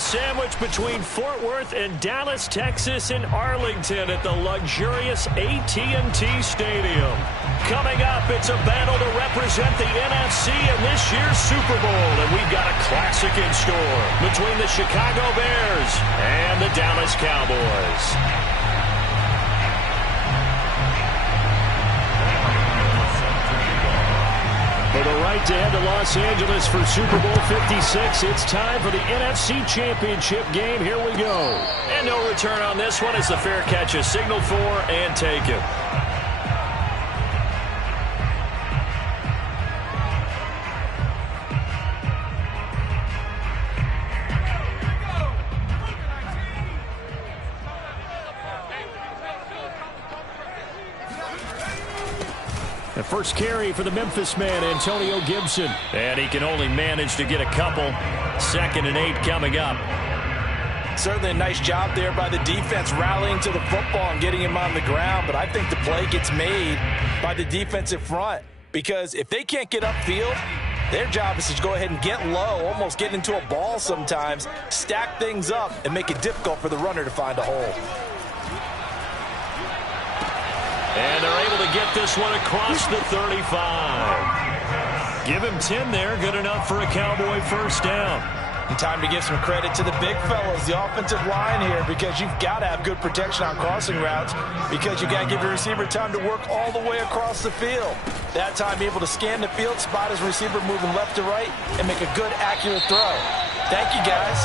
sandwich between Fort Worth and Dallas, Texas, and Arlington at the luxurious AT&T Stadium. Coming up, it's a battle to represent the NFC in this year's Super Bowl, and we've got a classic in store between the Chicago Bears and the Dallas Cowboys. For the right to head to Los Angeles for Super Bowl 56, it's time for the NFC Championship game. Here we go. And no return on this one as the fair catch is signaled for and taken. The first carry for the Memphis man, Antonio Gibson. And he can only manage to get a couple. 2nd and 8 coming up. Certainly a nice job there by the defense rallying to the football and getting him on the ground. But I think the play gets made by the defensive front. Because if they can't get upfield, their job is to go ahead and get low, almost get into a ball sometimes, stack things up, and make it difficult for the runner to find a hole. And they're able to get this one across the 35. Give him 10 there. Good enough for a Cowboy first down. And time to give some credit to the big fellas, the offensive line here, because you've got to have good protection on crossing routes because you've got to give your receiver time to work all the way across the field. That time able to scan the field, spot his receiver moving left to right, and make a good, accurate throw. Thank you, guys.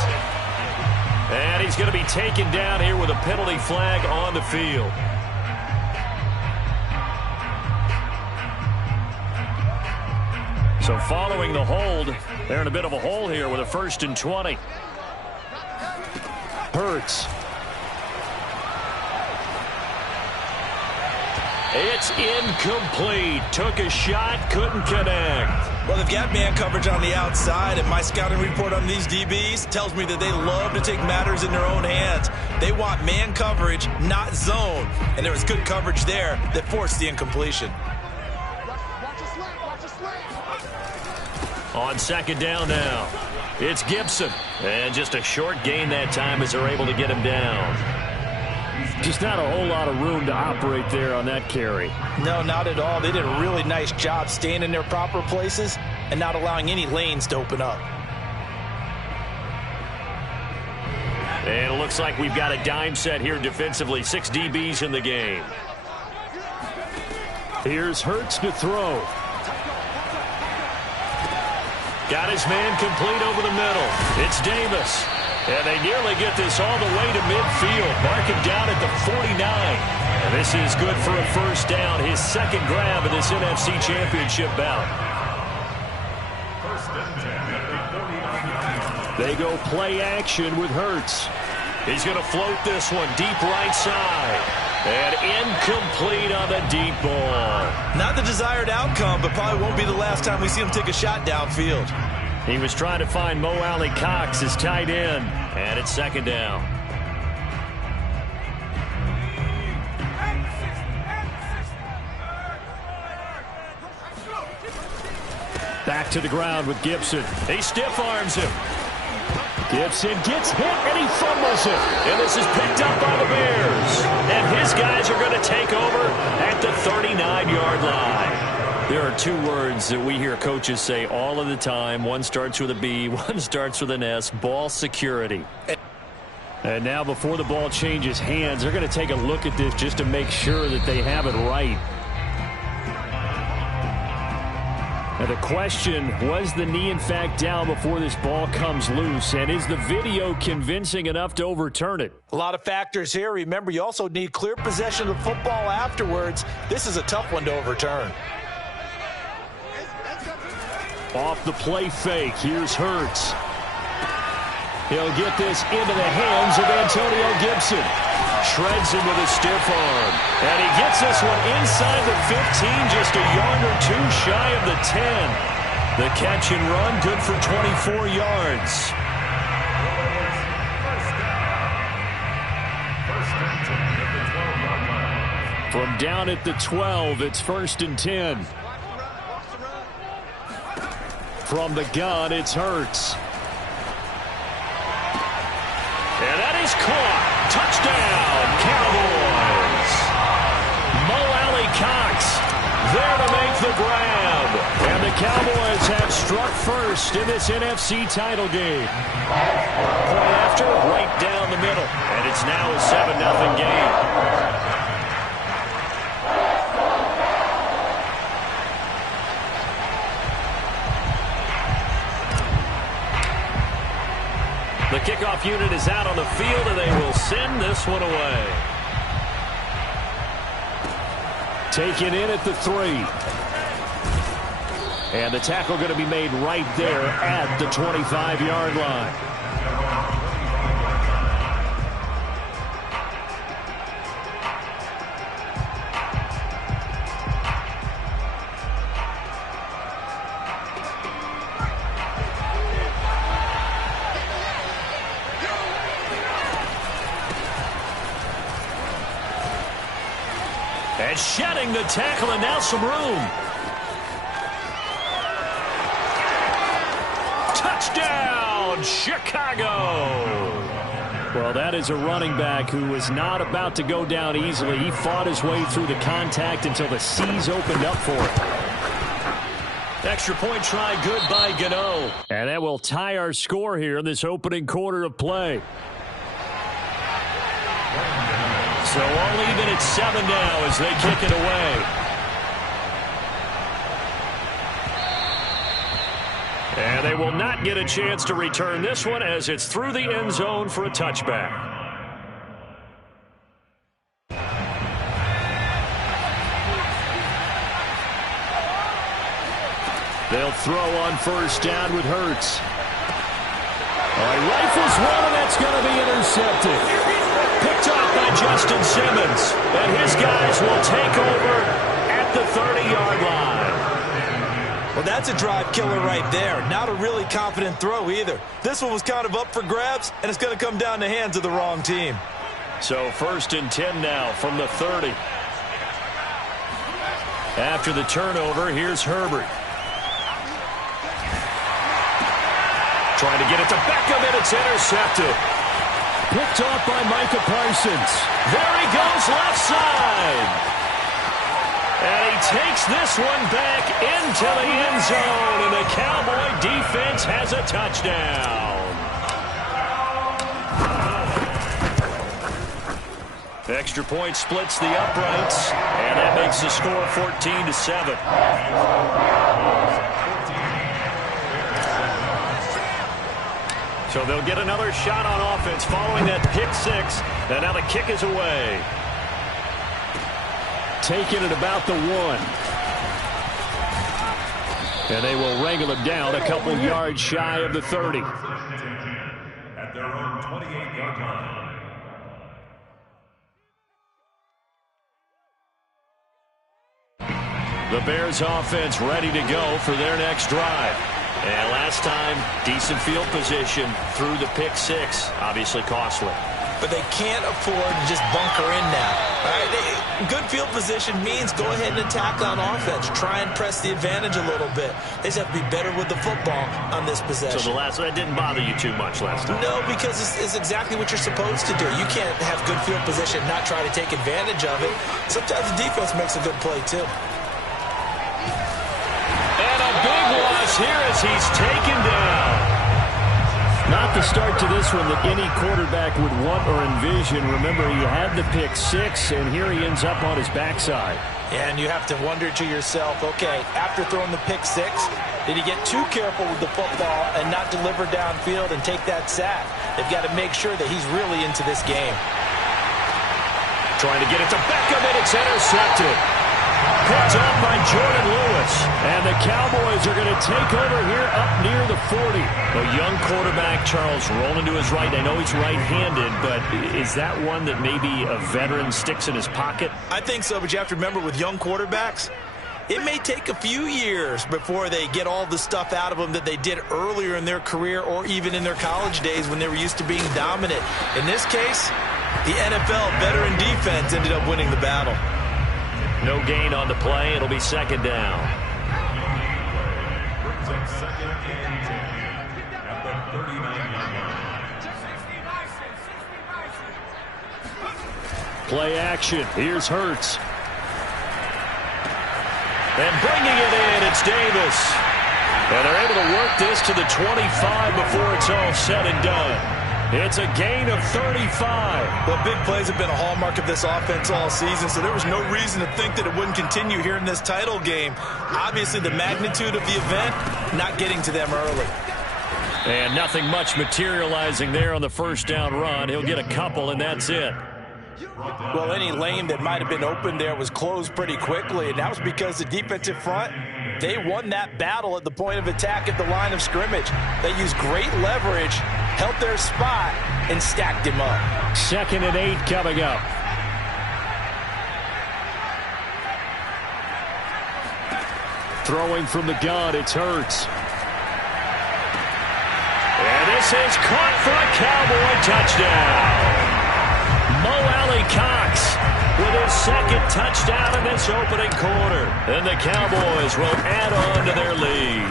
And he's going to be taken down here with a penalty flag on the field. So following the hold, they're in a bit of a hole here with a 1st and 20. Hurts. It's incomplete. Took a shot, couldn't connect. Well, they've got man coverage on the outside, and my scouting report on these DBs tells me that they love to take matters in their own hands. They want man coverage, not zone. And there was good coverage there that forced the incompletion. On 2nd down now, it's Gibson. And just a short gain that time as they're able to get him down. Just not a whole lot of room to operate there on that carry. No, not at all. They did a really nice job staying in their proper places and not allowing any lanes to open up. And it looks like we've got a dime set here defensively. 6 DBs in the game. Here's Hurts to throw. Got his man complete over the middle. It's Davis. And they nearly get this all the way to midfield. Mark him down at the 49. And this is good for a first down. His 2nd grab of this NFC Championship bout. They go play action with Hurts. He's going to float this one deep right side. And incomplete on the deep ball. Not the desired outcome, but probably won't be the last time we see him take a shot downfield. He was trying to find Mo Alley Cox, his tight end. And it's 2nd down. Back to the ground with Gibson. He stiff arms him. Gibson gets hit and he fumbles it. And this is picked up by the Bears. And his guys are going to take over at the 39-yard line. There are 2 words that we hear coaches say all of the time. One starts with a B, one starts with an S. Ball security. And now before the ball changes hands, they're going to take a look at this just to make sure that they have it right. Now the question, was the knee in fact down before this ball comes loose? And is the video convincing enough to overturn it? A lot of factors here. Remember, you also need clear possession of the football afterwards. This is a tough one to overturn. Off the play fake, here's Hurts. He'll get this into the hands of Antonio Gibson. Shreds him with a stiff arm. And he gets this one inside the 15, just a yard or 2 shy of the 10. The catch and run, good for 24 yards. From down at the 12, it's 1st and 10. From the gun, it's Hurts. caught. Touchdown, Cowboys. Mo Alley-Cox there to make the grab. And the Cowboys have struck first in this NFC title game. Point after, right down the middle. And it's now a 7-0 game. The kickoff unit is out on the field, and they will send this one away. Taken in at the 3. And the tackle going to be made right there at the 25-yard line. And shedding the tackle, and now some room. Touchdown, Chicago! Well, that is a running back who was not about to go down easily. He fought his way through the contact until the seas opened up for him. Extra point try good by Gano. And that will tie our score here in this opening quarter of play. So all even at 7 now as they kick it away. And they will not get a chance to return this one as it's through the end zone for a touchback. They'll throw on first down with Hurts. Rifles one, and that's going to be intercepted. Picked off by Justin Simmons. And his guys will take over at the 30-yard line. Well, that's a drive killer right there. Not a really confident throw either. This one was kind of up for grabs, and it's going to come down the hands of the wrong team. So 1st and 10 now from the 30. After the turnover, here's Herbert. Trying to get it to Beckham, and it's intercepted. Picked off by Micah Parsons. There he goes, left side. And he takes this one back into the end zone, and the Cowboy defense has a touchdown. Extra point splits the uprights, and that makes the score 14-7. So they'll get another shot on offense following that pick 6. And now the kick is away. Taken at about the 1. And they will wrangle him down a couple yards shy of the 30. At their own 28-yard line. The Bears offense ready to go for their next drive. And last time, decent field position through the pick 6. Obviously costly. But they can't afford to just bunker in now. All right? Good field position means go ahead and attack on offense. Try and press the advantage a little bit. They just have to be better with the football on this possession. So that didn't bother you too much last time? No, because it's exactly what you're supposed to do. You can't have good field position and not try to take advantage of it. Sometimes the defense makes a good play, too. Big loss here as he's taken down. Not the start to this one that any quarterback would want or envision. Remember, he had the pick 6, and here he ends up on his backside. And you have to wonder to yourself, okay, after throwing the pick 6, did he get too careful with the football and not deliver downfield and take that sack? They've got to make sure that he's really into this game. Trying to get it to Beckham, and it's intercepted. Picked off by Jordan Lewis. And the Cowboys are going to take over here up near the 40. A young quarterback, Charles, rolling to his right. I know he's right-handed, but is that one that maybe a veteran sticks in his pocket? I think so, but you have to remember with young quarterbacks, it may take a few years before they get all the stuff out of them that they did earlier in their career or even in their college days when they were used to being dominant. In this case, the NFL veteran defense ended up winning the battle. No gain on the play. It'll be 2nd down. Brings up 2nd and 10 at the 39-yard line. Play action. Here's Hurts. And bringing it in, it's Davis. And they're able to work this to the 25 before it's all said and done. It's a gain of 35. Well, big plays have been a hallmark of this offense all season, so there was no reason to think that it wouldn't continue here in this title game. Obviously, the magnitude of the event not getting to them early. And nothing much materializing there on the first down run. He'll get a couple, and that's it. Well, any lane that might have been open there was closed pretty quickly, and that was because the defensive front, they won that battle at the point of attack at the line of scrimmage. They used great leverage, held their spot, and stacked him up. 2nd and 8 coming up. Throwing from the gun, it's Hurts. And this is caught for a Cowboy touchdown. Mo Alley-Cox with his 2nd touchdown in this opening quarter. And the Cowboys will add on to their lead.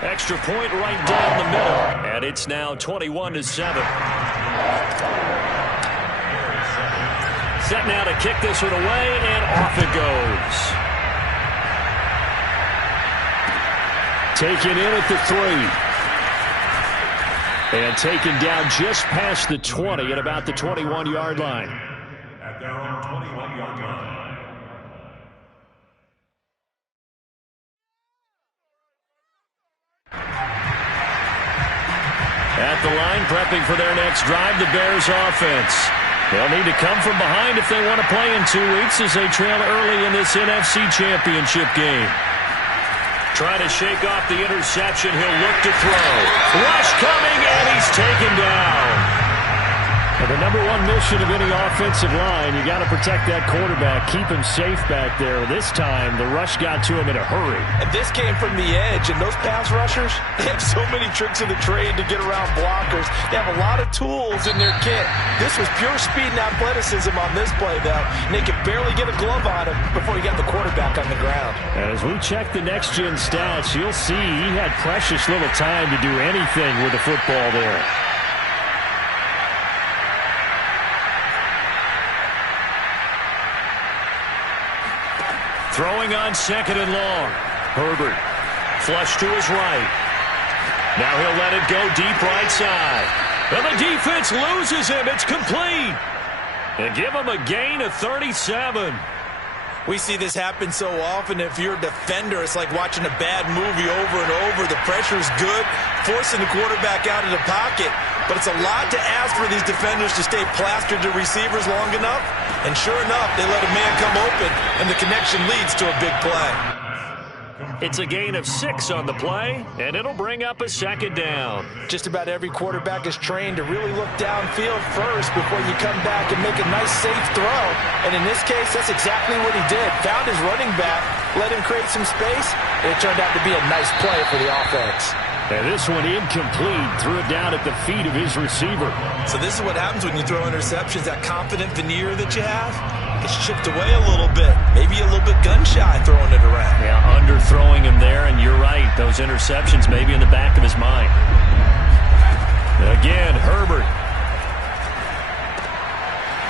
Extra point right down the middle. And it's now 21-7. Set now to kick this one away, and off it goes. Taken in at the 3. And taken down just past the 20 at about the 21-yard line. At their own 21-yard line. At the line, prepping for their next drive, the Bears offense. They'll need to come from behind if they want to play in 2 weeks as they trail early in this NFC Championship game. Trying to shake off the interception. He'll look to throw. Rush coming, and he's taken down. And the number one mission of any offensive line, you got to protect that quarterback, keep him safe back there. This time, the rush got to him in a hurry. And this came from the edge, and those pass rushers, they have so many tricks of the trade to get around blockers. They have a lot of tools in their kit. This was pure speed and athleticism on this play, though. And they could barely get a glove on him before he got the quarterback on the ground. And as we check the next-gen stats, you'll see he had precious little time to do anything with the football there. Throwing on 2nd and long. Herbert. Flush to his right. Now he'll let it go deep right side. And the defense loses him. It's complete. And give him a gain of 37. We see this happen so often. If you're a defender, it's like watching a bad movie over and over. The pressure's good, forcing the quarterback out of the pocket. But it's a lot to ask for these defenders to stay plastered to receivers long enough. And sure enough, they let a man come open, and the connection leads to a big play. It's a gain of 6 on the play, and it'll bring up a 2nd down. Just about every quarterback is trained to really look downfield first before you come back and make a nice, safe throw. And in this case, that's exactly what he did. Found his running back, let him create some space, and it turned out to be a nice play for the offense. And this one incomplete. Threw it down at the feet of his receiver. So this is what happens when you throw interceptions. That confident veneer that you have gets chipped away a little bit. Maybe a little bit gun-shy throwing it around. Yeah, underthrowing him there, and you're right. Those interceptions may be in the back of his mind. Again, Herbert.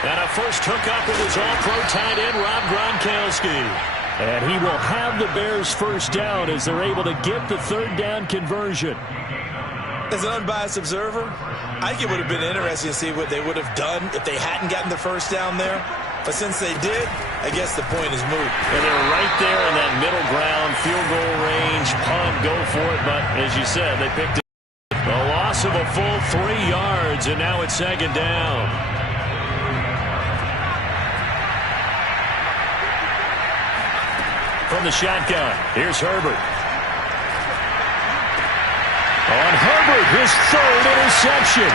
And a first hookup with his all-pro tight end, Rob Gronkowski. And he will have the Bears first down as they're able to get the 3rd down conversion. As an unbiased observer, I think it would have been interesting to see what they would have done if they hadn't gotten the first down there. But since they did, I guess the point is moot. And they're right there in that middle ground, field goal range, punt, go for it. But as you said, they picked it. A loss of a full 3 yards, and now it's 2nd down. From the shotgun, here's Herbert. On Herbert, his 3rd interception.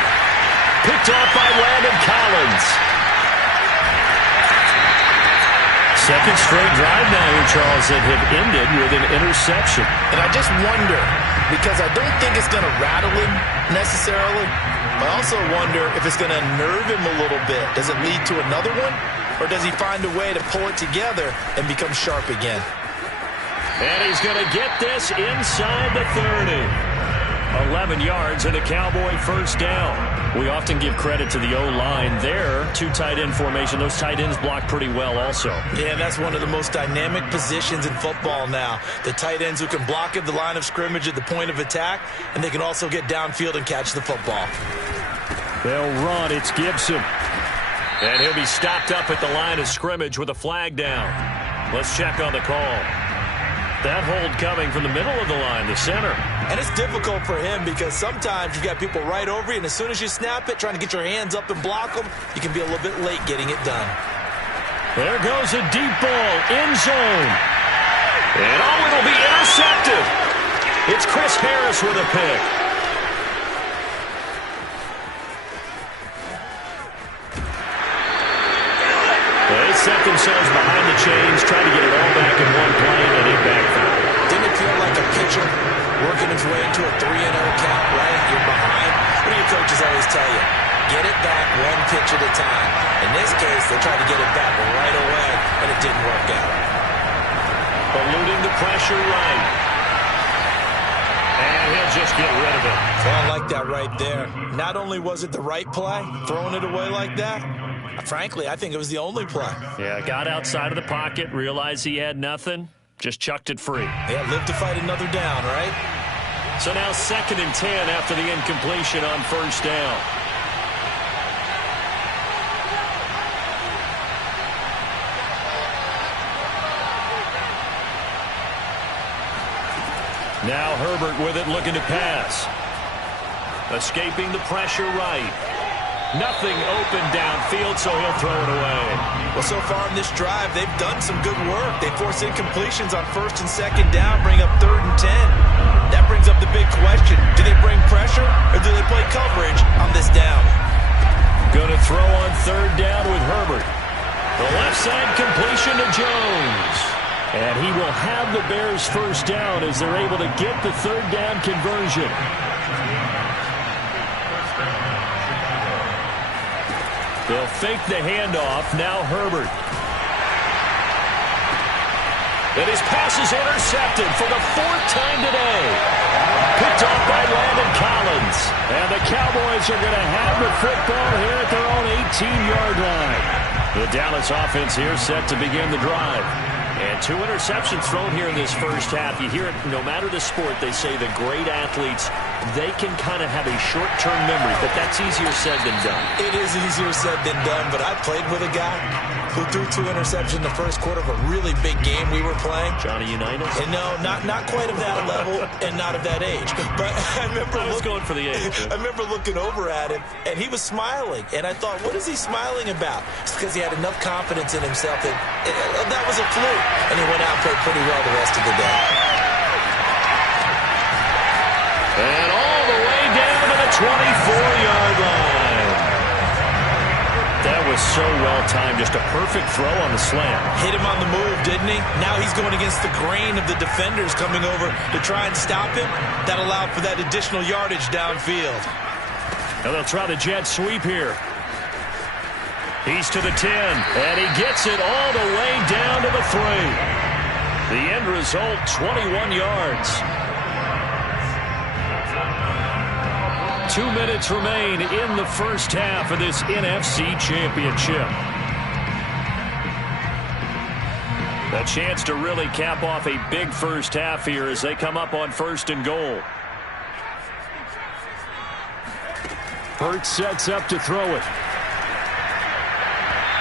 Picked off by Landon Collins. 2nd straight drive now here, Charles, that have ended with an interception. And I just wonder, because I don't think it's going to rattle him necessarily, but I also wonder if it's going to unnerve him a little bit. Does it lead to another one? Or does he find a way to pull it together and become sharp again? And he's going to get this inside the 30. 11 yards and a Cowboy first down. We often give credit to the O-line there. Two tight end formation. Those tight ends block pretty well also. Yeah, that's one of the most dynamic positions in football now. The tight ends who can block at the line of scrimmage at the point of attack, and they can also get downfield and catch the football. They'll run. It's Gibson. And he'll be stopped up at the line of scrimmage with a flag down. Let's check on the call. That hold coming from the middle of the line, the center. And it's difficult for him because sometimes you've got people right over you, and as soon as you snap it, trying to get your hands up and block them, you can be a little bit late getting it done. There goes a deep ball, end zone. And it'll be intercepted. It's Chris Harris with a pick. They set themselves behind the chains, trying to get it all back in one play, and it backfired. Didn't it feel like a pitcher working his way into a 3-0 count, right? You're behind. What do your coaches always tell you? Get it back one pitch at a time. In this case, they tried to get it back right away, and it didn't work out. Eluding the pressure right. And he'll just get rid of it. Well, I like that right there. Not only was it the right play, throwing it away like that, frankly, I think it was the only play. Yeah, got outside of the pocket, realized he had nothing, just chucked it free. Yeah, live to fight another down, right? So now 2nd and 10 after the incompletion on first down. Now Herbert with it, looking to pass. Escaping the pressure right. Nothing open downfield, so he'll throw it away. Well, so far in this drive, they've done some good work. They force incompletions on 1st and 2nd down, bring up 3rd and 10. That brings up the big question. Do they bring pressure, or do they play coverage on this down? Going to throw on 3rd down with Herbert. The left side completion to Jones. And he will have the Bears first down as they're able to get the 3rd down conversion. They'll fake the handoff. Now Herbert. And his pass is intercepted for the 4th time today. Picked off by Landon Collins. And the Cowboys are going to have the football here at their own 18-yard line. The Dallas offense here set to begin the drive. And 2 interceptions thrown here in this first half. You hear it, no matter the sport, they say the great athletes, they can kind of have a short-term memory, but that's easier said than done. It is easier said than done, but I played with a guy who threw 2 interceptions in the first quarter of a really big game we were playing. Johnny Unitas? And no, not quite of that level and not of that age. But I remember going for the age. I remember looking over at him, and he was smiling. And I thought, what is he smiling about? It's because he had enough confidence in himself that that was a fluke. And he went out and played pretty well the rest of the day. And all the way down to the 24-yard line. That was so well-timed. Just a perfect throw on the slant. Hit him on the move, didn't he? Now he's going against the grain of the defenders coming over to try and stop him. That allowed for that additional yardage downfield. Now they'll try the jet sweep here. He's to the 10, and he gets it all the way down to the 3. The end result, 21 yards. 2 minutes remain in the first half of this NFC Championship. A chance to really cap off a big first half here as they come up on 1st and goal. Hurts sets up to throw it.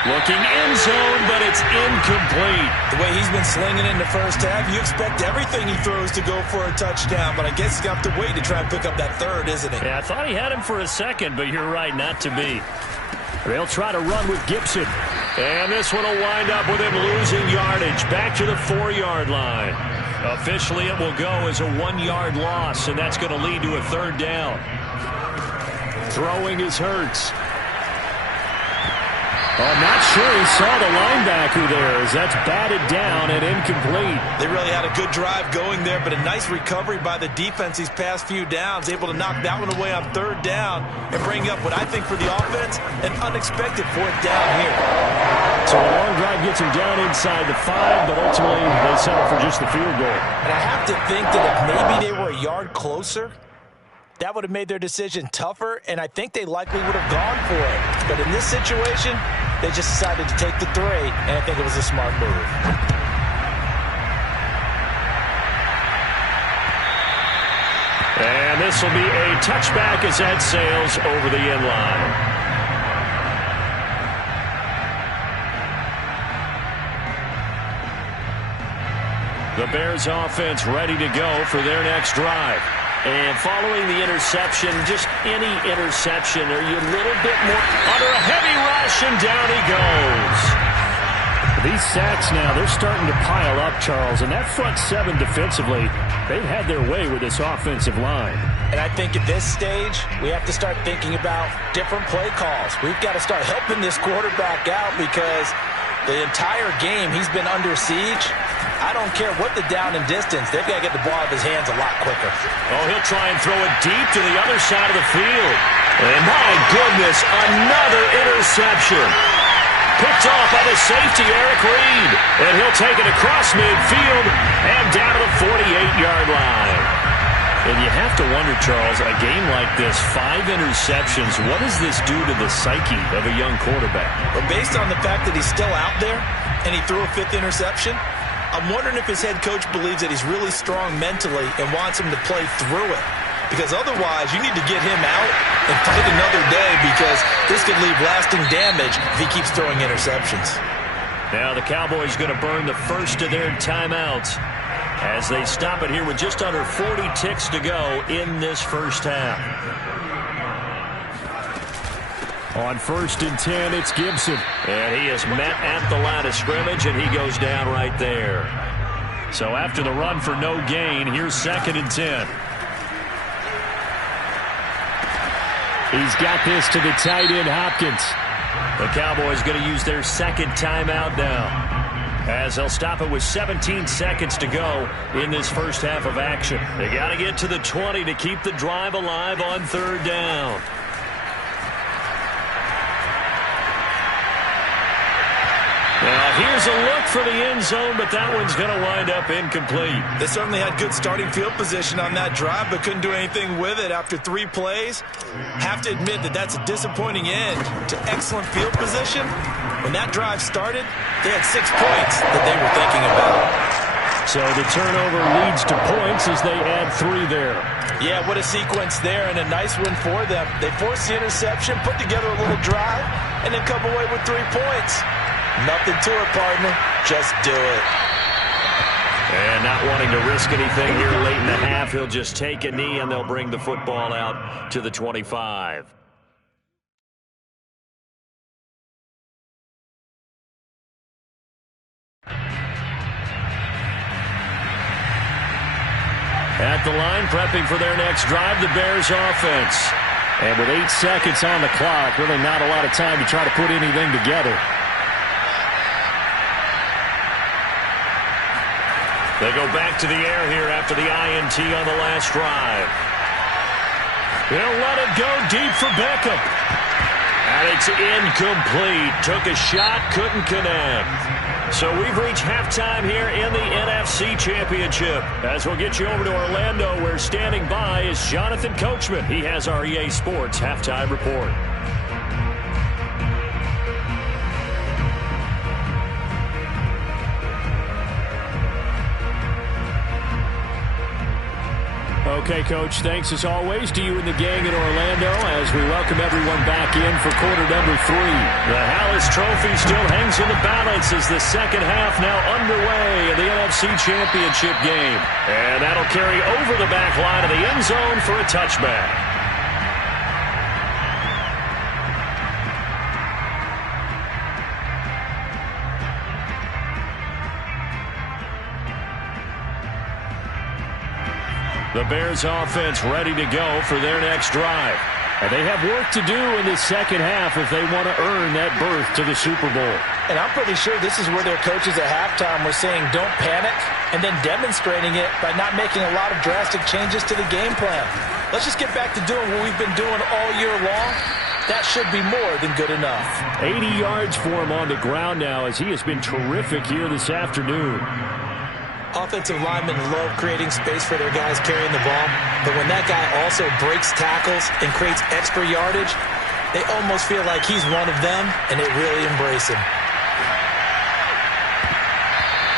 Looking end zone, but it's incomplete. The way he's been slinging in the first half, you expect everything he throws to go for a touchdown, but I guess he's going to have to wait to try and pick up that 3rd, isn't he? Yeah, I thought he had him for a second, but you're right, not to be. They'll try to run with Gibson. And this one will wind up with him losing yardage back to the 4-yard line. Officially, it will go as a 1-yard loss, and that's going to lead to a 3rd down. Throwing is Hurts. I'm not sure he saw the linebacker there as that's batted down and incomplete. They really had a good drive going there, but a nice recovery by the defense these past few downs, able to knock that one away on 3rd down and bring up what I think for the offense, an unexpected 4th down here. So a long drive gets him down inside the 5, but ultimately they settle for just the field goal. And I have to think that if maybe they were a yard closer, that would have made their decision tougher, and I think they likely would have gone for it. But in this situation, they just decided to take the 3, and I think it was a smart move. And this will be a touchback as that sails over the end line. The Bears offense ready to go for their next drive. And following the interception, just any interception, are you a little bit more under a heavy rush, and down he goes. These sacks now, they're starting to pile up, Charles, and that front 7 defensively, they've had their way with this offensive line. And I think at this stage, we have to start thinking about different play calls. We've got to start helping this quarterback out because the entire game he's been under siege. I don't care what the down and distance. They've got to get the ball out of his hands a lot quicker. Oh, he'll try and throw it deep to the other side of the field. And my goodness, another interception. Picked off by the safety, Eric Reed. And he'll take it across midfield and down to the 48-yard line. And you have to wonder, Charles, a game like this, 5 interceptions, what does this do to the psyche of a young quarterback? But based on the fact that he's still out there and he threw a 5th interception, I'm wondering if his head coach believes that he's really strong mentally and wants him to play through it. Because otherwise, you need to get him out and fight another day because this could leave lasting damage if he keeps throwing interceptions. Now the Cowboys going to burn the first of their timeouts as they stop it here with just under 40 ticks to go in this first half. On 1st and 10, it's Gibson. And he is met at the line of scrimmage, and he goes down right there. So after the run for no gain, here's 2nd and 10. He's got this to the tight end, Hopkins. The Cowboys going to use their 2nd timeout now, as they'll stop it with 17 seconds to go in this first half of action. They got to get to the 20 to keep the drive alive on 3rd down. Now, here's a look for the end zone, but that one's going to wind up incomplete. They certainly had good starting field position on that drive, but couldn't do anything with it after 3 plays. Have to admit that that's a disappointing end to excellent field position. When that drive started, they had 6 points that they were thinking about. So the turnover leads to points as they add 3 there. Yeah, what a sequence there, and a nice win for them. They forced the interception, put together a little drive, and then come away with 3 points. Nothing to it, partner. Just do it. And not wanting to risk anything here late in the half, he'll just take a knee, and they'll bring the football out to the 25. At the line, prepping for their next drive, the Bears offense. And with 8 seconds on the clock, really not a lot of time to try to put anything together. They go back to the air here after the INT on the last drive. They'll let it go deep for Beckham. And it's incomplete. Took a shot, couldn't connect. So we've reached halftime here in the NFC Championship. As we'll get you over to Orlando, where standing by is Jonathan Coachman. He has our EA Sports halftime report. Okay, Coach, thanks as always to you and the gang in Orlando as we welcome everyone back in for quarter number 3. The Hallis Trophy still hangs in the balance as the second half now underway in the NFC Championship game. And that'll carry over the back line of the end zone for a touchback. The Bears offense ready to go for their next drive. And they have work to do in the second half if they want to earn that berth to the Super Bowl. And I'm pretty sure this is where their coaches at halftime were saying don't panic and then demonstrating it by not making a lot of drastic changes to the game plan. Let's just get back to doing what we've been doing all year long. That should be more than good enough. 80 yards for him on the ground now as he has been terrific here this afternoon. Offensive linemen love creating space for their guys carrying the ball, but when that guy also breaks tackles and creates extra yardage, they almost feel like he's one of them, and they really embrace him.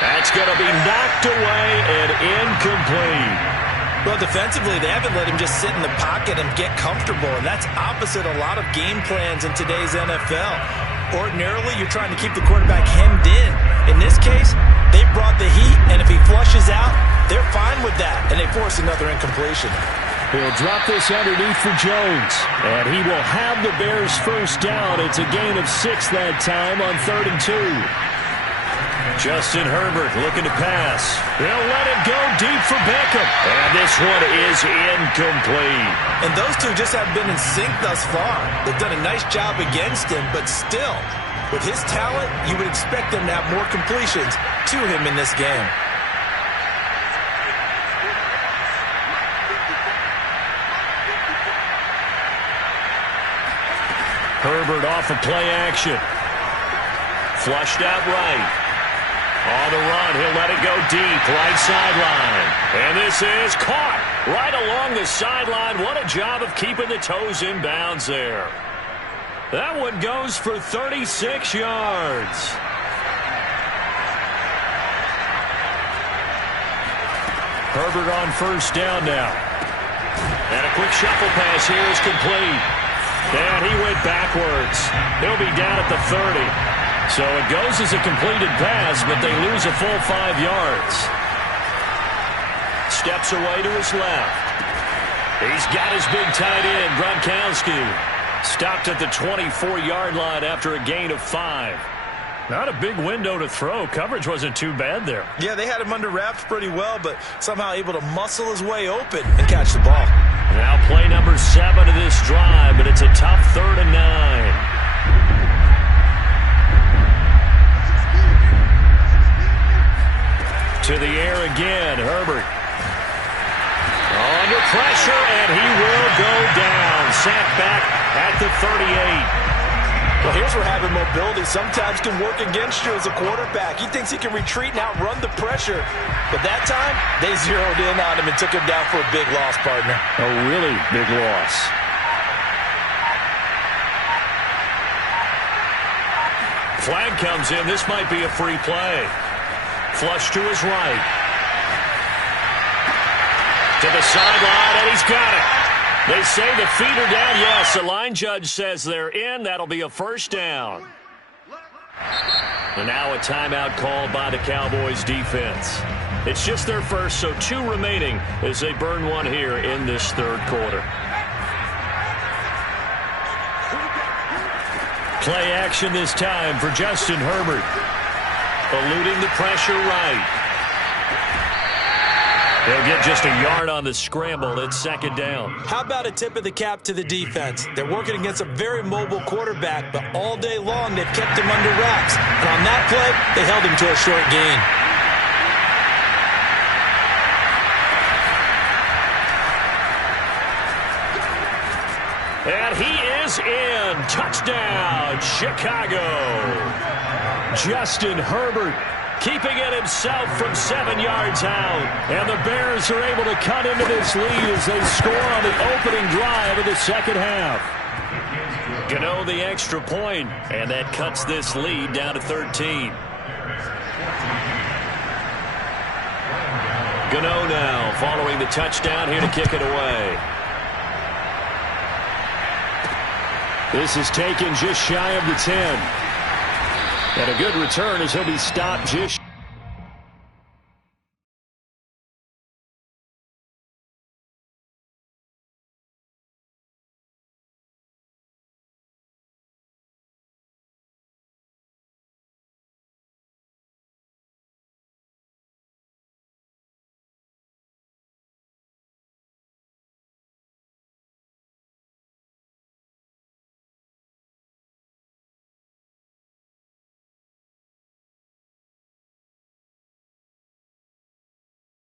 That's going to be knocked away and incomplete. Well, defensively, they haven't let him just sit in the pocket and get comfortable, and that's opposite a lot of game plans in today's NFL. Ordinarily, you're trying to keep the quarterback hemmed in. In this case, they brought the heat, and if he flushes out, they're fine with that, and they force another incompletion. He'll drop this underneath for Jones, and he will have the Bears first down. It's a gain of 6 that time on 3rd and 2. Justin Herbert looking to pass. They'll let it go deep for Beckham. And this one is incomplete. And those two just have been in sync thus far. They've done a nice job against him, but still, with his talent, you would expect them to have more completions to him in this game. Herbert off of play action. Flushed out right. On the run, he'll let it go deep, right sideline. And this is caught right along the sideline. What a job of keeping the toes in bounds there. That one goes for 36 yards. Herbert on first down now. And a quick shuffle pass here is complete. And he went backwards. He'll be down at the 30. So it goes as a completed pass, but they lose a full 5 yards. Steps away to his left. He's got his big tight end, Gronkowski. Stopped at the 24-yard line after a gain of 5. Not a big window to throw. Coverage wasn't too bad there. Yeah, they had him under wraps pretty well, but somehow able to muscle his way open and catch the ball. Now play number 7 of this drive, but it's a tough 3rd and 9. To the air again, Herbert. Under pressure, and he will go down. Sacked back at the 38. Well, here's where having mobility sometimes can work against you as a quarterback. He thinks he can retreat and outrun the pressure. But that time, they zeroed in on him and took him down for a big loss, partner. A really big loss. Flag comes in. This might be a free play. Flush to his right. To the sideline, and he's got it. They say the feet are down. Yes, the line judge says they're in. That'll be a first down. And now a timeout called by the Cowboys defense. It's just their first, so 2 remaining as they burn one here in this 3rd quarter. Play action this time for Justin Herbert. Eluding the pressure right. They'll get just a yard on the scramble. It's 2nd down. How about a tip of the cap to the defense? They're working against a very mobile quarterback, but all day long they've kept him under wraps. And on that play, they held him to a short gain. And he is in. Touchdown, Chicago. Justin Herbert keeping it himself from 7 yards out. And the Bears are able to cut into this lead as they score on the opening drive of the 2nd half. Gano the extra point, and that cuts this lead down to 13. Gano now following the touchdown here to kick it away. This is taken just shy of the 10. And a good return as he'll be stopped just.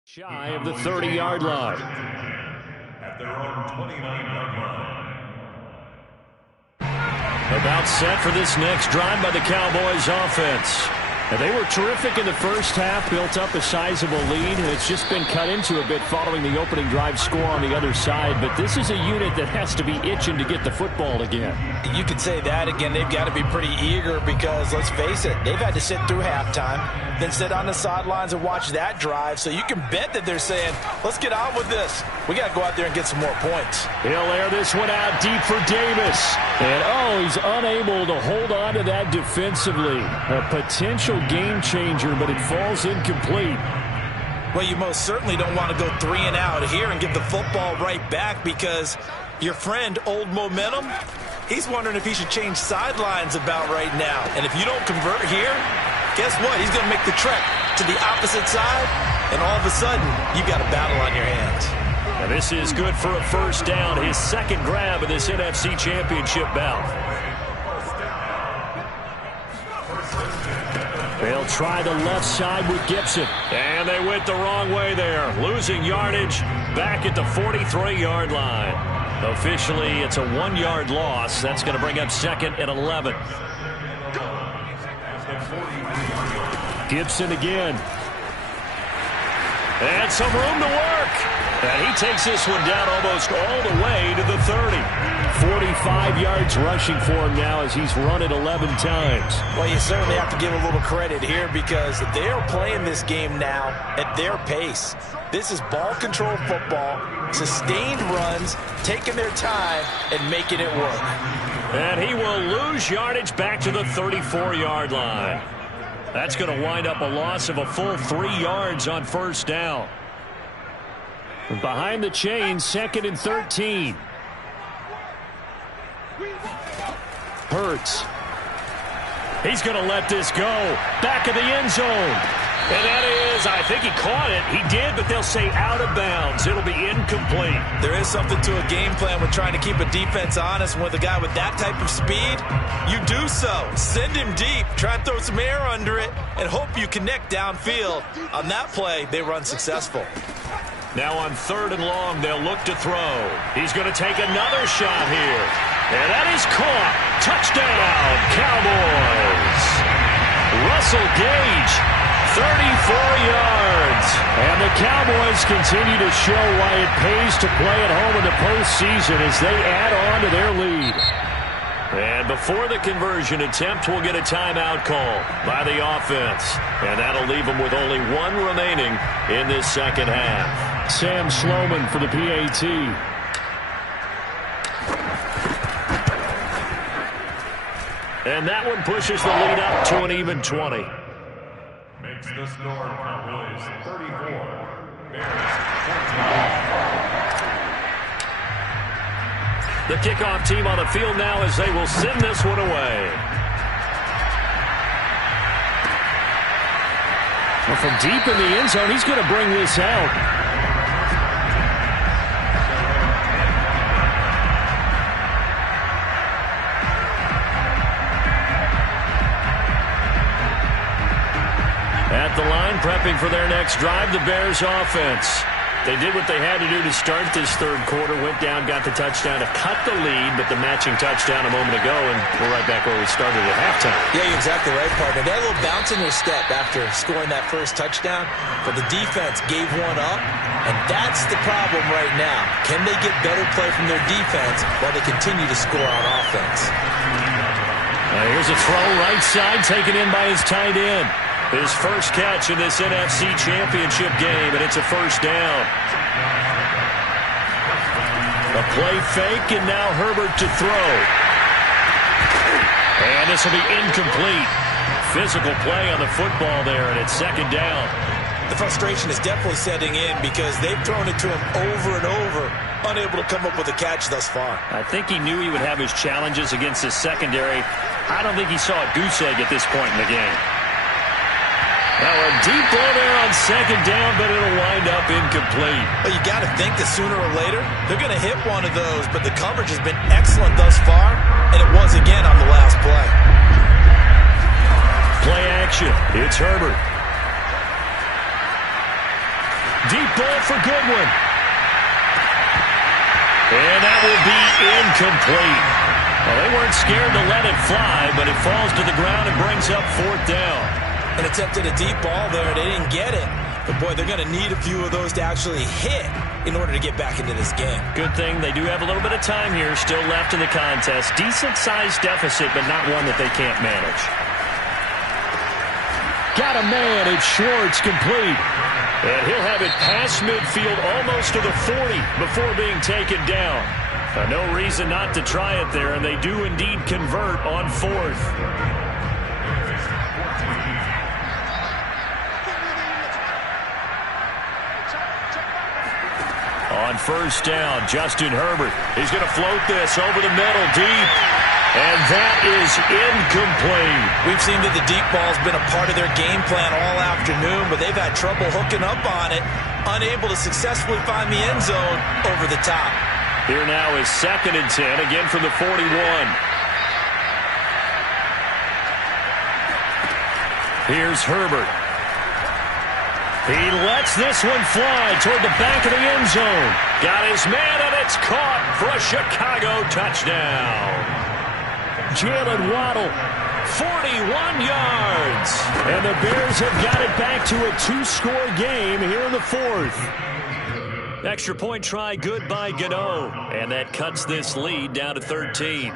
Shy of the 30-yard line. At their own 29-yard line. About set for this next drive by the Cowboys offense. And they were terrific in the first half, built up a sizable lead, and it's just been cut into a bit following the opening drive score on the other side. But this is a unit that has to be itching to get the football again. You could say that again. They've got to be pretty eager because, let's face it, they've had to sit through halftime, then sit on the sidelines and watch that drive. So you can bet that they're saying, let's get on with this. We got to go out there and get some more points. He'll air this one out deep for Davis. And, he's unable to hold on to that defensively. A potential game changer, but it falls incomplete. Well, you most certainly don't want to go 3 and out here and give the football right back because your friend, Old Momentum, he's wondering if he should change sidelines about right now. And if you don't convert here, guess what? He's going to make the trek to the opposite side, and all of a sudden, you've got a battle on your hands. And this is good for a first down, his second grab of this NFC Championship bout. They'll try the left side with Gibson. And they went the wrong way there. Losing yardage back at the 43-yard line. Officially, it's a 1-yard loss. That's going to bring up second and 11. Gibson again. And some room to work. And he takes this one down almost all the way to the 30. 45 yards rushing for him now as he's run it 11 times. Well, you certainly have to give a little credit here because they are playing this game now at their pace. This is ball control football, sustained runs, taking their time and making it work. And he will lose yardage back to the 34-yard line. That's going to wind up a loss of a full 3 yards on first down. Behind the chains, second and 13. Hurts. He's going to let this go. Back of the end zone. And that is, I think he caught it. He did, but they'll say out of bounds. It'll be incomplete. There is something to a game plan with trying to keep a defense honest. With a guy with that type of speed, you do so. Send him deep. Try and throw some air under it and hope you connect downfield. On that play, they were unsuccessful. Now on 3rd and long, they'll look to throw. He's going to take another shot here. And that is caught. Touchdown, Cowboys. Russell Gage, 34 yards. And the Cowboys continue to show why it pays to play at home in the postseason as they add on to their lead. And before the conversion attempt, we'll get a timeout call by the offense. And that'll leave them with only 1 remaining in this second half. Sam Sloman for the PAT. And that one pushes the lead up to an even 20. Makes the score Cowboys 34, Bears 14. The kickoff team on the field now as they will send this one away. Well, from deep in the end zone, he's going to bring this out. At the line, prepping for their next drive, the Bears offense. They did what they had to do to start this third quarter, went down, got the touchdown to cut the lead, but the matching touchdown a moment ago, and we're right back where we started at halftime. Yeah, you're exactly right, partner. They had a little bounce in their step after scoring that first touchdown, but the defense gave one up, and that's the problem right now. Can they get better play from their defense while they continue to score on offense? Here's a throw right side, taken in by his tight end. His first catch in this NFC Championship game, and it's a first down. A play fake, and now Herbert to throw. And this will be incomplete. Physical play on the football there, and it's second down. The frustration is definitely setting in because they've thrown it to him over and over, unable to come up with a catch thus far. I think he knew he would have his challenges against his secondary. I don't think he saw a goose egg at this point in the game. Now a deep ball there on second down, but it'll wind up incomplete. Well, you got to think that sooner or later they're going to hit one of those, but the coverage has been excellent thus far, and it was again on the last play. Play action. It's Herbert. Deep ball for Goodwin. And that will be incomplete. Well, they weren't scared to let it fly, but it falls to the ground and brings up fourth down. and attempted a deep ball there. They didn't get it. But, boy, they're going to need a few of those to actually hit in order to get back into this game. Good thing they do have a little bit of time here still left in the contest. Decent-sized deficit, but not one that they can't manage. Got a man. It's Schwartz, complete. And he'll have it past midfield almost to the 40 before being taken down. No reason not to try it there, and they do indeed convert on fourth. On first down, Justin Herbert. He's going to float this over the middle deep. And that is incomplete. We've seen that the deep ball's been a part of their game plan all afternoon, but they've had trouble hooking up on it, unable to successfully find the end zone over the top. Here now is 2nd and 10, again from the 41. Here's Herbert. He lets this one fly toward the back of the end zone. Got his man, and it's caught for a Chicago touchdown. Jalen Waddle, 41 yards. And the Bears have got it back to a 2-score game here in the fourth. Extra point try good by Gano. And that cuts this lead down to 13.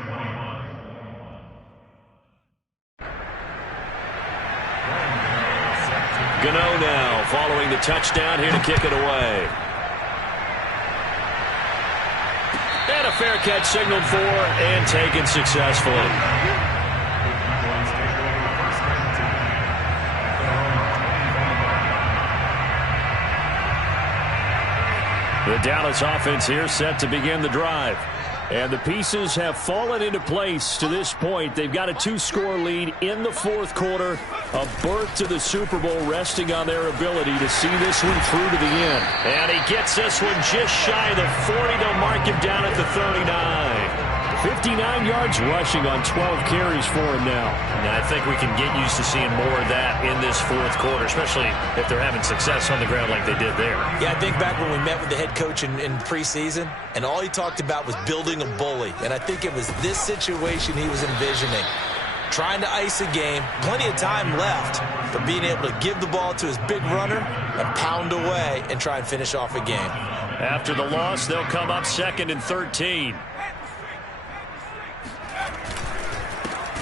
Gano now following the touchdown here to kick it away. And a fair catch signaled for and taken successfully. The Dallas offense here set to begin the drive. And the pieces have fallen into place to this point. They've got a 2-score lead in the fourth quarter. A berth to the Super Bowl resting on their ability to see this one through to the end. And he gets this one just shy of the 40. They'll mark him down at the 39. 59 yards rushing on 12 carries for him now. And I think we can get used to seeing more of that in this fourth quarter, especially if they're having success on the ground like they did there. Yeah, I think back when we met with the head coach in preseason, and all he talked about was building a bully. And I think it was this situation he was envisioning. Trying to ice a game, plenty of time left, but being able to give the ball to his big runner and pound away and try and finish off a game. After the loss, they'll come up 2nd and 13.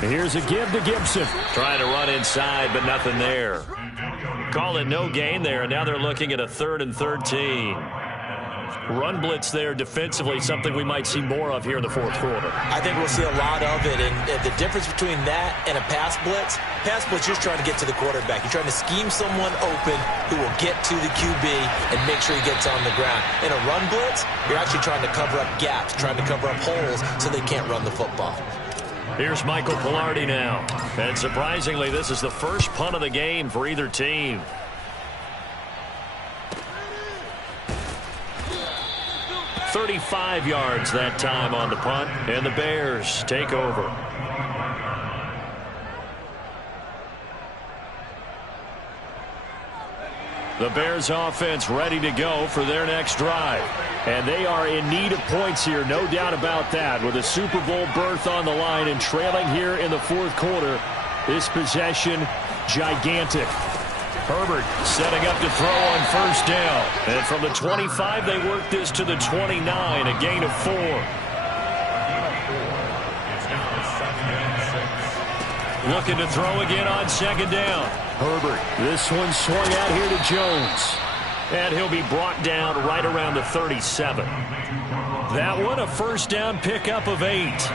Here's a give to Gibson. Trying to run inside, but nothing there. Call it no gain there, and now they're looking at a 3rd and 13. Run blitz there defensively, something we might see more of here in the fourth quarter. I think we'll see a lot of it, and the difference between that and a pass blitz, you're just trying to get to the quarterback. You're trying to scheme someone open who will get to the QB and make sure he gets on the ground. In a run blitz, you're actually trying to cover up gaps, trying to cover up holes so they can't run the football. Here's Michael Pilardi now. And surprisingly, this is the first punt of the game for either team. "35 yards that time on the punt, and the Bears take over. The Bears offense ready to go for their next drive. And they are in need of points here, no doubt about that. With a Super Bowl berth on the line and trailing here in the fourth quarter, this possession gigantic. Herbert setting up to throw on first down. And from the 25, they work this to the 29, a gain of 4. Looking to throw again on 2nd down. Herbert, this one swung out here to Jones. And he'll be brought down right around the 37. That one a first down pickup of 8.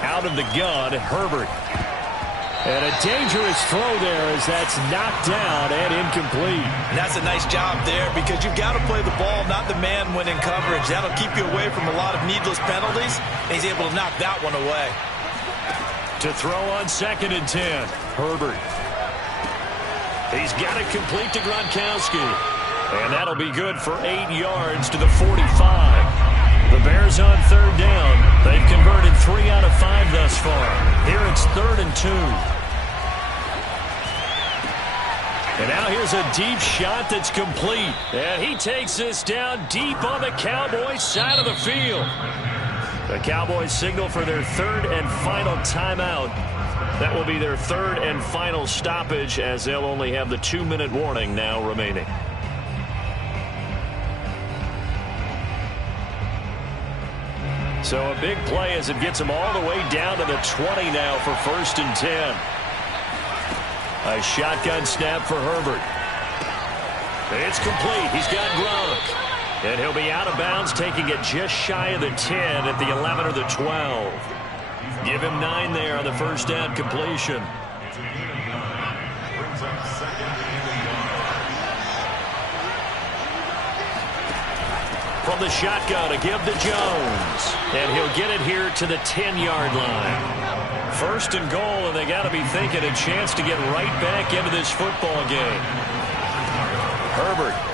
Out of the gun, Herbert. And a dangerous throw there as that's knocked down and incomplete. And that's a nice job there because you've got to play the ball, not the man when in coverage. That'll keep you away from a lot of needless penalties. And he's able to knock that one away. To throw on 2nd and 10, Herbert. He's got it complete to Gronkowski. And that'll be good for 8 yards to the 45. The Bears on 3rd down. They've converted 3 out of 5 thus far. Here it's 3rd and 2. And now here's a deep shot that's complete. And he takes this down deep on the Cowboys side of the field. The Cowboys signal for their third and final timeout. That will be their third and final stoppage, as they'll only have the 2-minute warning now remaining. So a big play as it gets them all the way down to the 20 now for 1st and 10. A shotgun snap for Herbert. It's complete. He's got Gronk. And he'll be out of bounds, taking it just shy of the 10 at the 11 or the 12. Give him 9 there on the first down completion. From the shotgun, a give to Jones. And he'll get it here to the 10-yard line. 1st and goal, and they got to be thinking a chance to get right back into this football game. Herbert.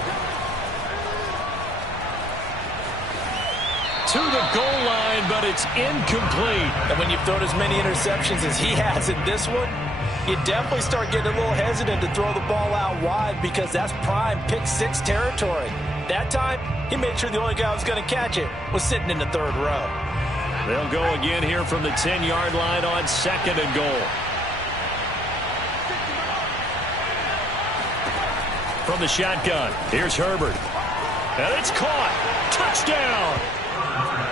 To the goal line, but it's incomplete. And when you've thrown as many interceptions as he has in this one, you definitely start getting a little hesitant to throw the ball out wide because that's prime pick-6 territory. That time, he made sure the only guy who was going to catch it was sitting in the 3rd row. They'll go again here from the 10-yard line on 2nd and goal. From the shotgun, here's Herbert. And it's caught. Touchdown!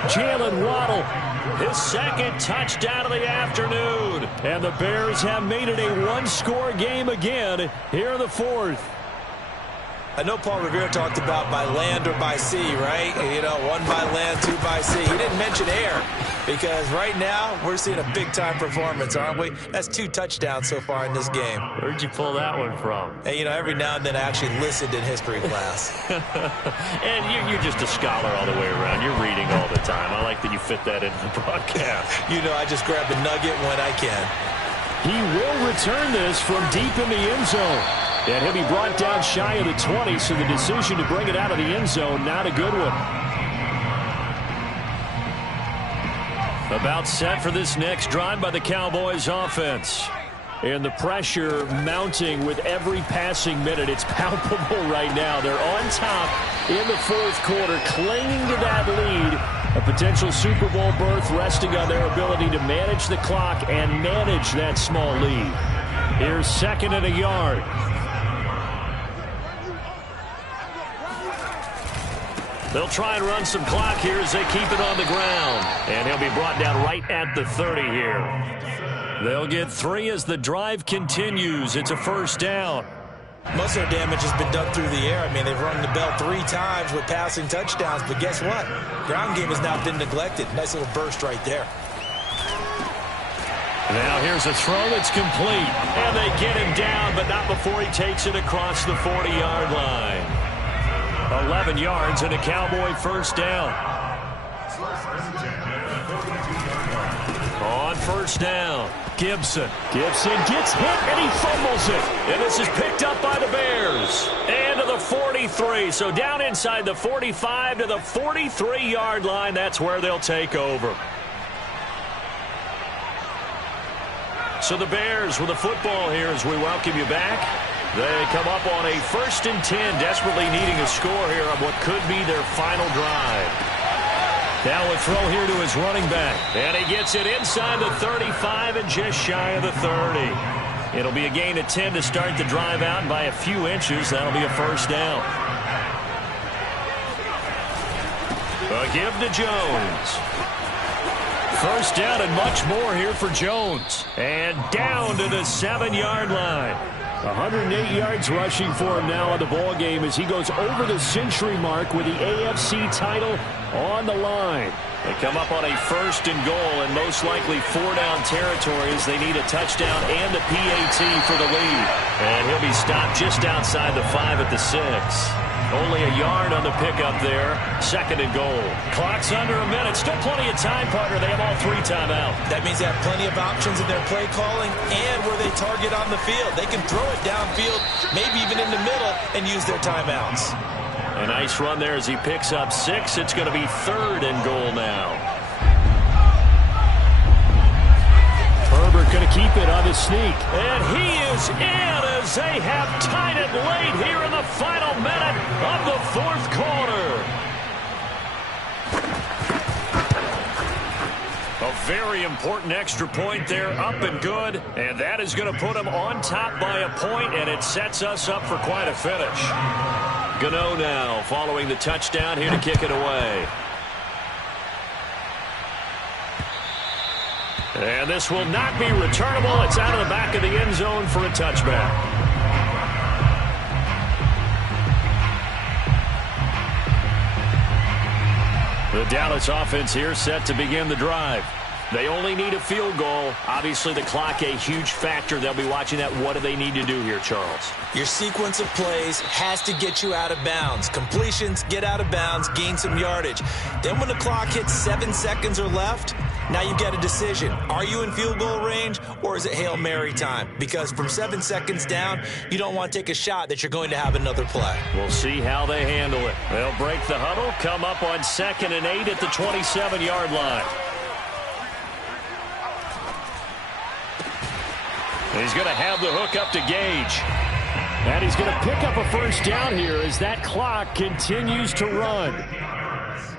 Jalen Waddle, his 2nd touchdown of the afternoon. And the Bears have made it a 1-score game again here in the 4th. I know Paul Revere talked about by land or by sea, right? You know, 1 by land, 2 by sea. He didn't mention air because right now we're seeing a big-time performance, aren't we? That's 2 touchdowns so far in this game. Where'd you pull that one from? And, you know, every now and then I actually listened in history class. And you're just a scholar all the way around. You're reading all the time. I like that you fit that into the broadcast. You know, I just grab a nugget when I can. He will return this from deep in the end zone. And he'll be brought down shy of the 20, so the decision to bring it out of the end zone, not a good one. About set for this next drive by the Cowboys offense. And the pressure mounting with every passing minute. It's palpable right now. They're on top in the 4th quarter, clinging to that lead. A potential Super Bowl berth resting on their ability to manage the clock and manage that small lead. Here's 2nd and a yard. They'll try and run some clock here as they keep it on the ground. And he'll be brought down right at the 30 here. They'll get 3 as the drive continues. It's a 1st down. Most of their damage has been done through the air. I mean, they've rung the bell 3 times with passing touchdowns. But guess what? Ground game has now been neglected. Nice little burst right there. Now here's a throw that's complete. And they get him down, but not before he takes it across the 40-yard line. 11 yards and a Cowboy 1st down. On 1st down, Gibson. Gibson gets hit and he fumbles it. And this is picked up by the Bears. And to the 43. So down inside the 45 to the 43-yard line. That's where they'll take over. So the Bears with the football here as we welcome you back. They come up on a 1st and 10, desperately needing a score here on what could be their final drive. Now a throw here to his running back. And he gets it inside the 35 and just shy of the 30. It'll be a gain of 10 to start the drive out, and by a few inches, that'll be a 1st down. A give to Jones. 1st down and much more here for Jones. And down to the 7-yard line. 108 yards rushing for him now on the ball game as he goes over the century mark with the AFC title on the line. They come up on a 1st and goal and most likely 4-down territory as they need a touchdown and the PAT for the lead. And he'll be stopped just outside the 5 at the 6. Only a yard on the pickup there. 2nd and goal. Clock's under a minute. Still plenty of time, partner. They have all 3 timeouts. That means they have plenty of options in their play calling and where they target on the field. They can throw it downfield, maybe even in the middle, and use their timeouts. A nice run there as he picks up 6. It's going to be 3rd and goal now. Herbert going to keep it on the sneak. And he is in as they have tied it late here in the final minute of the 4th quarter. very important extra point there, up and good. And that is going to put them on top by a point, and it sets us up for quite a finish. Gano now following the touchdown here to kick it away. And this will not be returnable. It's out of the back of the end zone for a touchback. The Dallas offense here set to begin the drive. They only need a field goal. Obviously, the clock a huge factor. They'll be watching that. What do they need to do here, Charles? Your sequence of plays has to get you out of bounds. Completions, get out of bounds, gain some yardage. Then when the clock hits 7 seconds or left, now you get a decision. Are you in field goal range, or is it Hail Mary time? Because from 7 seconds down, you don't want to take a shot that you're going to have another play. We'll see how they handle it. They'll break the huddle, come up on 2nd and 8 at the 27-yard line. He's going to have the hook up to Gage. And he's going to pick up a first down here as that clock continues to run.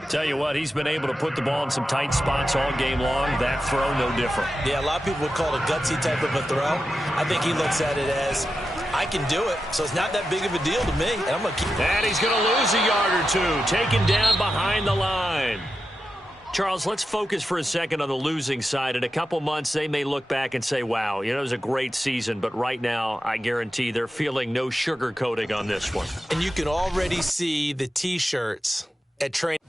Tell you what, he's been able to put the ball in some tight spots all game long. That throw, no different. Yeah, a lot of people would call it a gutsy type of a throw. I think he looks at it as, I can do it, so it's not that big of a deal to me. And I'm going to keep. And he's going to lose a yard or two, taken down behind the line. Charles, let's focus for a second on the losing side. In a couple months, they may look back and say, wow, it was a great season. But right now, I guarantee they're feeling no sugarcoating on this one. And you can already see the T-shirts at training.